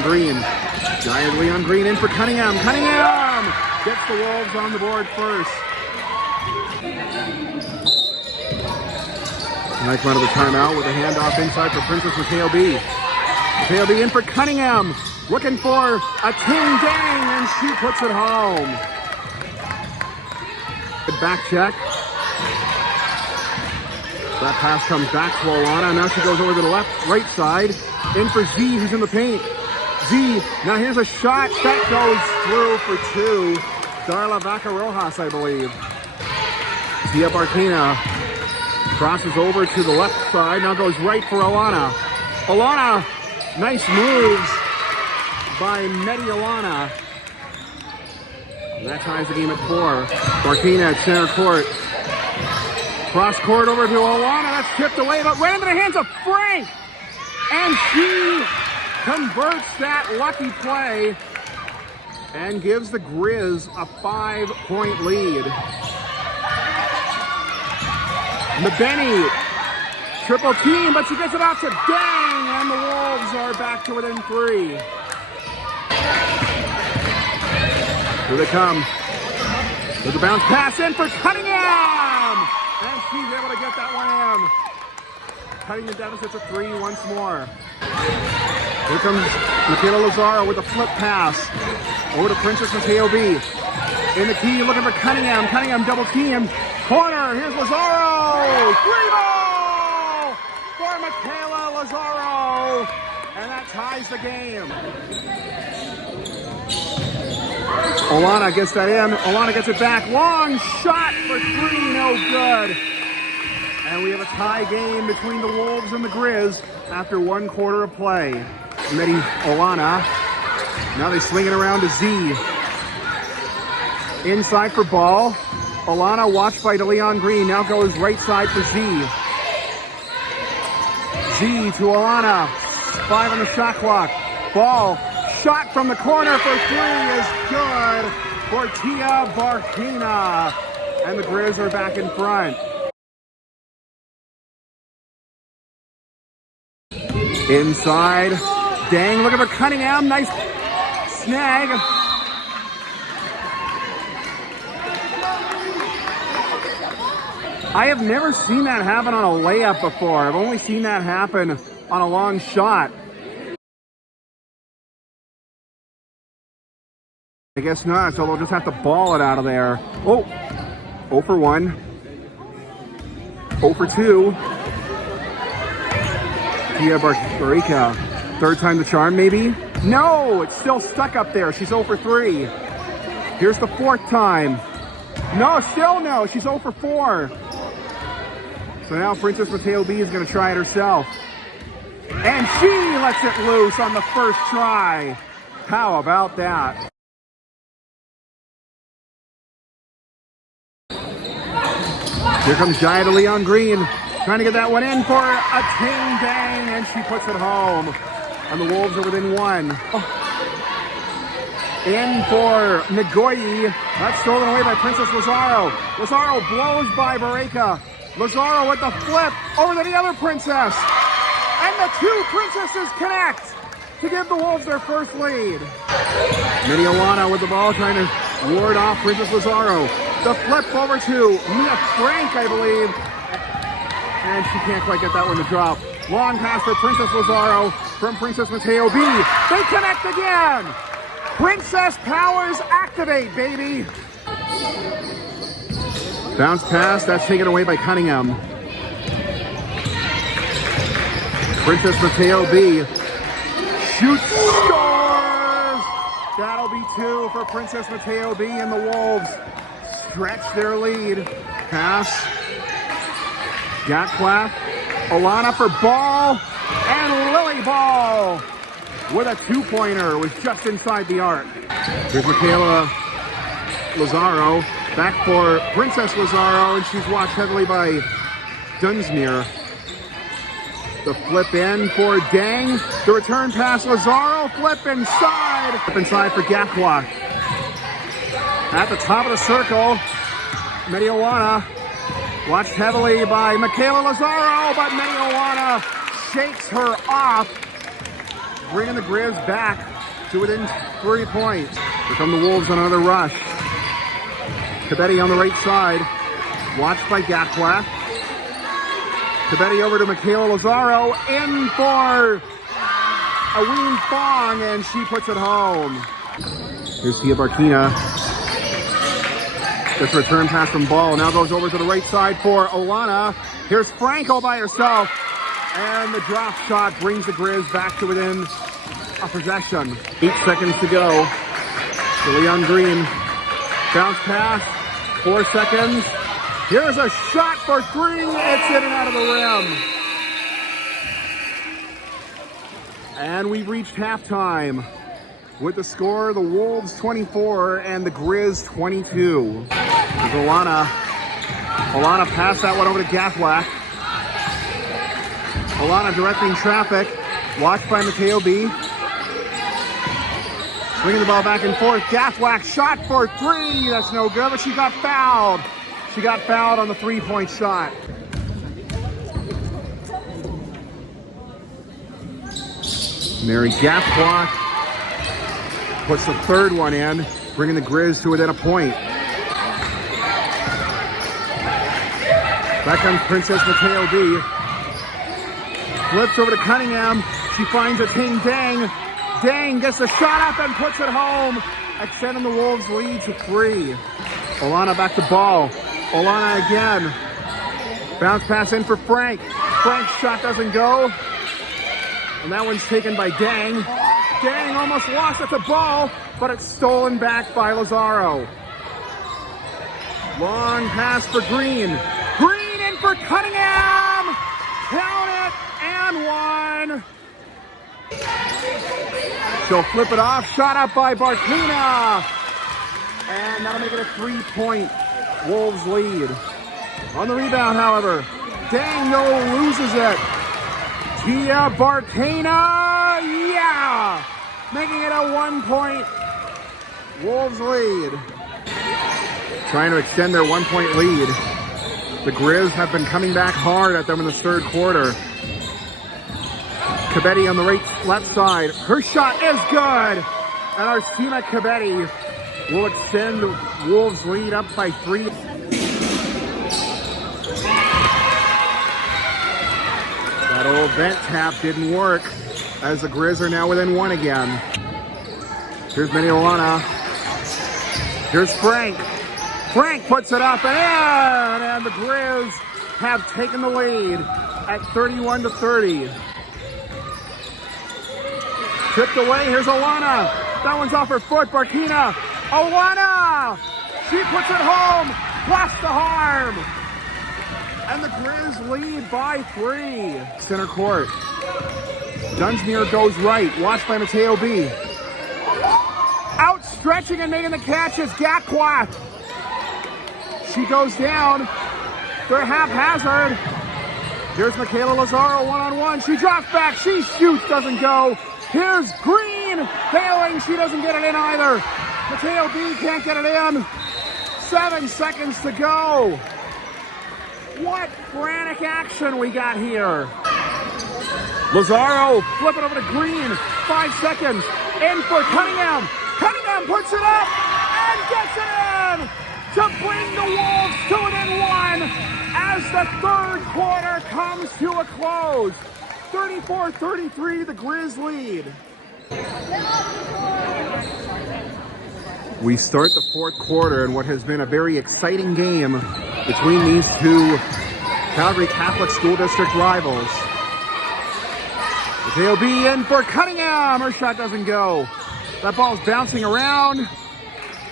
Leon Green. Giant Leon Green in for Cunningham. Cunningham gets the Wolves on the board first. Nice run of the timeout with a handoff inside for Princess Mateo B. Mateo B in for Cunningham. Looking for a ting-dang, and she puts it home. Good back check. That pass comes back to Alana. Now she goes over to the right side. In for Z, who's in the paint. Z, now here's a shot. That goes through for two. Darla Vaca-Rojas, I believe. Zia Barquina crosses over to the left side. Now goes right for Alana. Alana, nice moves by Medi Alana. That ties the game at 4. Barquina at center court. Cross court over to Alana. That's tipped away, but right into the hands of Frank. And she converts that lucky play and gives the Grizz a 5-point lead. Mabeni, triple team, but she gets it off to Dang, and the Wolves are back to within 3. Here they come. With the bounce pass in for Cunningham! And she's able to get that one in. Cutting the deficit to 3 once more. Here comes Michaela Lazaro with a flip pass. Over to Princess Mateo B. In the key, looking for Cunningham. Cunningham double team. Corner, here's Lazaro! 3-ball for Michaela Lazaro. And that ties the game. Alana gets that in. Alana gets it back. Long shot for 3, no good. And we have a tie game between the Wolves and the Grizz after 1 quarter of play. Medi Alana. Now they swing it around to Z. Inside for ball. Alana watched by DeLeon Green. Now goes right side for Z. Z to Alana. 5 on the shot clock. Ball. Shot from the corner for 3 is good for Tia Barquina. And the Grizz are back in front. Inside. Dang, looking for Cunningham. Nice snag. I have never seen that happen on a layup before. I've only seen that happen on a long shot. I guess not, so they'll just have to ball it out of there. Oh, 0 for 1. 0 for 2. Tia Barquina. Third time the charm, maybe? No, it's still stuck up there. She's 0 for 3. Here's the 4th time. No, still no. She's 0 for 4. So now Princess Mateo B is going to try it herself. And she lets it loose on the first try. How about that? Here comes Giant Leon Green, trying to get that one in for a ting-dang, and she puts it home. And the Wolves are within 1. Oh. In for Nagoyi. That's stolen away by Princess Lazaro. Lazaro blows by Barreca. Lazaro with the flip over to the other princess. And the 2 princesses connect to give the Wolves their first lead. Medi Alana with the ball, trying to ward off Princess Lazaro. The flip over to Mia Frank, I believe. And she can't quite get that one to drop. Long pass for Princess Lazaro from Princess Mateo B. They connect again. Princess powers activate, baby. Bounce pass, that's taken away by Cunningham. Princess Mateo B. Shoots, scores! That'll be 2 for Princess Mateo B, and the Wolves stretch their lead. Pass. Gatclaff. Alana for ball. And Lily Ball with a 2-pointer. Was just inside the arc. Here's Michaela Lazaro. Back for Princess Lazaro. And she's watched heavily by Dunsmuir. The flip in for Dang. The return pass. Lazaro. Flip inside. Flip inside for Gatclaff. At the top of the circle, Medi Alana, watched heavily by Michaela Lazaro, but Medi Alana shakes her off, bringing the Grizz back to within 3 points. Here come the Wolves on another rush. Cabetti on the right side, watched by Gatquack. Cabetti over to Michaela Lazaro, in for a wing bong, and she puts it home. Here's Tia Barkina. This return pass from Ball now goes over to the right side for Olana. Here's Franco by herself, and the drop shot brings the Grizz back to within a possession. 8 seconds to go. To Leon Green. Bounce pass, 4 seconds. Here's a shot for 3. It's in and out of the rim. And we've reached halftime with the score, the Wolves 24 and the Grizz 22. There's Olana. Olana passed that one over to Gatquack. Olana directing traffic, watched by Mateo B. Swinging the ball back and forth. Gatquack shot for 3. That's no good, but she got fouled. She got fouled on the 3-point shot. Mary Gatquack puts the third one in, bringing the Grizz to within a point. Back comes Princess Mateo B. Flips over to Cunningham. She finds a Ting Dang. Dang gets the shot up and puts it home, extending the Wolves' lead to 3. Olana back to Ball. Olana again. Bounce pass in for Frank. Frank's shot doesn't go. And that one's taken by Dang. Dang almost lost at the ball, but it's stolen back by Lazaro. Long pass for Green. Green in for Cunningham. Count it and 1. She'll flip it off. Shot up by Barkina. And that'll make it a 3-point Wolves lead. On the rebound, however, Dang loses it. Tia Barkina, yeah! Making it a 1-point Wolves lead. Trying to extend their 1-point lead. The Grizz have been coming back hard at them in the third quarter. Cabetti on the left side. Her shot is good. And Arsena Cabetti will extend the Wolves lead up by 3. That old vent tap didn't work, as the Grizz are now within 1 again. Here's Minnie Olana. Here's Frank. Frank puts it up and in, and the Grizz have taken the lead at 31-30. Tipped away, here's Olana. That one's off her foot, Barkina. Olana! She puts it home, plus the harm. And the Grizz lead by 3. Center court. Dunsmuir goes right, watched by Mateo B. Outstretching and making the catch is Gatquack. She goes down. They're haphazard. Here's Michaela Lazaro one-on-one. She drops back. She shoots, doesn't go. Here's Green. Failing. She doesn't get it in either. Mateo B can't get it in. 7 seconds to go. What frantic action we got here. Lazaro, flip it over to Green. 5 seconds. In for Cunningham. Cunningham puts it up and gets it in to bring the Wolves to within 1 as the third quarter comes to a close. 34-33, the Grizz lead. We start the fourth quarter in what has been a very exciting game between these two Calgary Catholic School District rivals. They'll be in for Cunningham. Her shot doesn't go. That ball's bouncing around,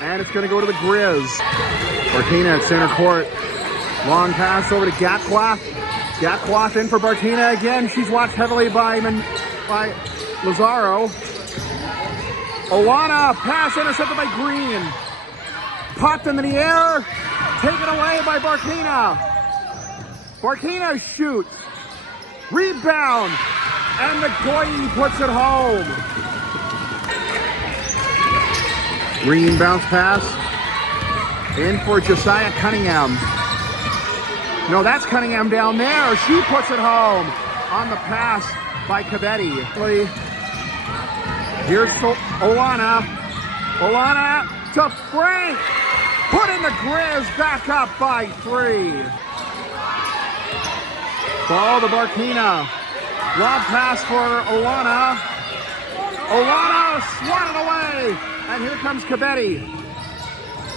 and it's going to go to the Grizz. Barkina at center court. Long pass over to Gatquack. Gatquack in for Barkina again. She's watched heavily by Lazaro. Olana, pass intercepted by Green. Popped into the air. Taken away by Barkina. Barkina shoots. Rebound. And the Goyi puts it home. Green bounce pass. In for Josiah Cunningham. No, that's Cunningham down there. She puts it home on the pass by Cabetti. Here's Olana. Olana to Frank. Putting the Grizz back up by 3. Ball to Barkina. Lob pass for Olana. Olana swatted away. And here comes Cabetti.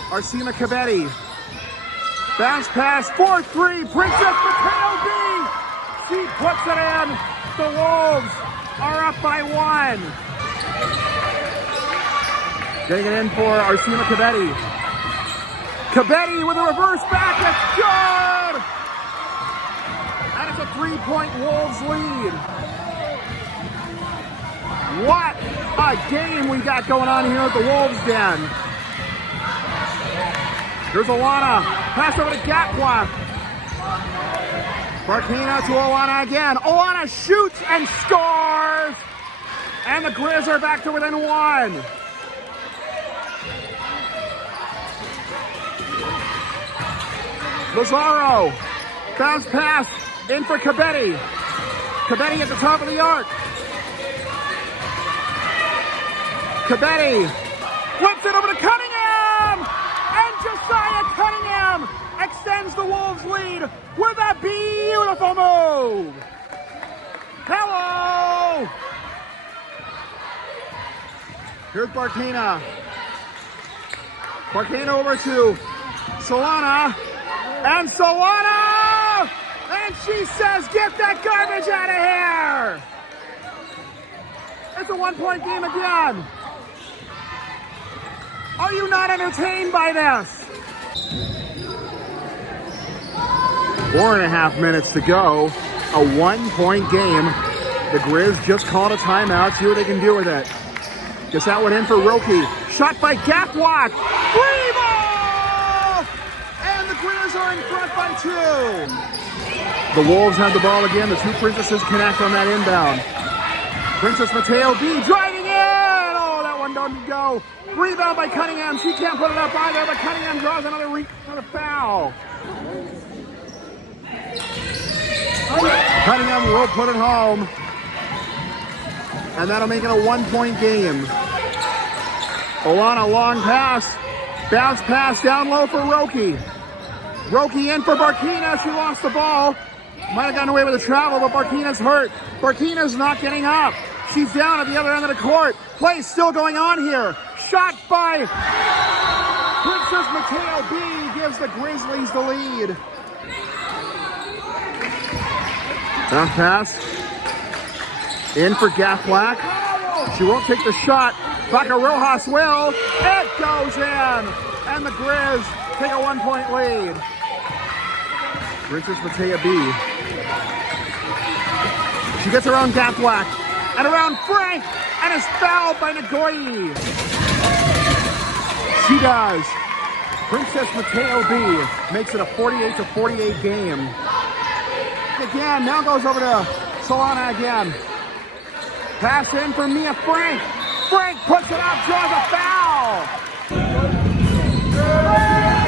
Arsena Cabetti. Bounce pass, 4-3, Princess Mateo B. She puts it in. The Wolves are up by 1. Getting it in for Arsena Cabetti. Cabetti with a reverse back, it's good! And it's a 3-point Wolves lead. What a game we got going on here at the Wolves Den. Here's Olana. Pass over to Gatwa. Barkina to Olana again. Olana shoots and scores. And the Grizz are back to within 1. Lazaro. Bounce pass in for Cabetti. Cabetti at the top of the arc. Cabetti flips it over to Cunningham. And Josiah Cunningham extends the Wolves' lead with a beautiful move. Hello! Here's Barkina. Barkina over to Solana. And Solana! And she says, get that garbage out of here! It's a 1-point game again. Are you not entertained by this? 4.5 minutes to go. A 1-point game. The Grizz just called a timeout. See what they can do with it. Gets that one in for Roki. Shot by Gapwak. Free ball! And the Grizz are in front by 2. The Wolves have the ball again. The 2 Princesses connect on that inbound. Princess Mateo B driving in. Oh, that one doesn't go. Rebound by Cunningham. She can't put it up either, but Cunningham draws another foul. Cunningham will put it home. And that'll make it a 1-point game. Olana, long pass. Bounce pass down low for Roki. Roki in for Barkina. She lost the ball. Might have gotten away with the travel, but Barkina's hurt. Barkina's not getting up. She's down at the other end of the court. Play still going on here. Shot by Princess Mateo B gives the Grizzlies the lead. Bounce pass. In for Gaflack. She won't take the shot. Vaca Rojas will. It goes in. And the Grizz take a 1-point lead. Princess Mateo B. She gets around Gaflack and around Frank and is fouled by Nagoyi. She does. Princess Mateo B makes it a 48-48 game. Again, now goes over to Solana again. Pass in for Mia Frank. Frank puts it up, draws a foul.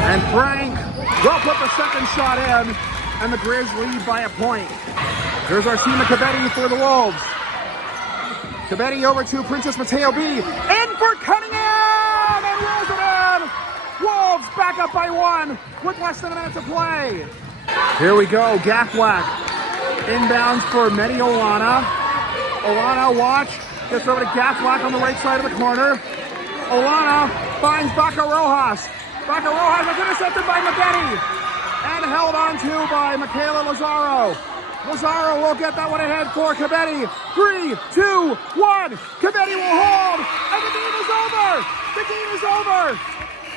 And Frank will put the second shot in, and the Grizz lead by a point. Here's Arsena Cabetti for the Wolves. Cabetti over to Princess Mateo B. In for Cunningham, and rolls it in. Wolves back up by 1 with less than a minute to play. Here we go, Gaflack. Inbounds for Medi Olana. Olana, watch. Gets over to Gaflack on the right side of the corner. Olana finds Vaca Rojas. Vaca Rojas is intercepted by Magetti. And held on to by Michaela Lazaro. Lazaro will get that one ahead for Cabetti. 3, 2, 1. Cabetti will hold. And the game is over. The game is over.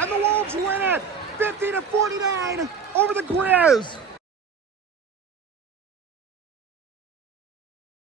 And the Wolves win it. 50-49 over the Grizz.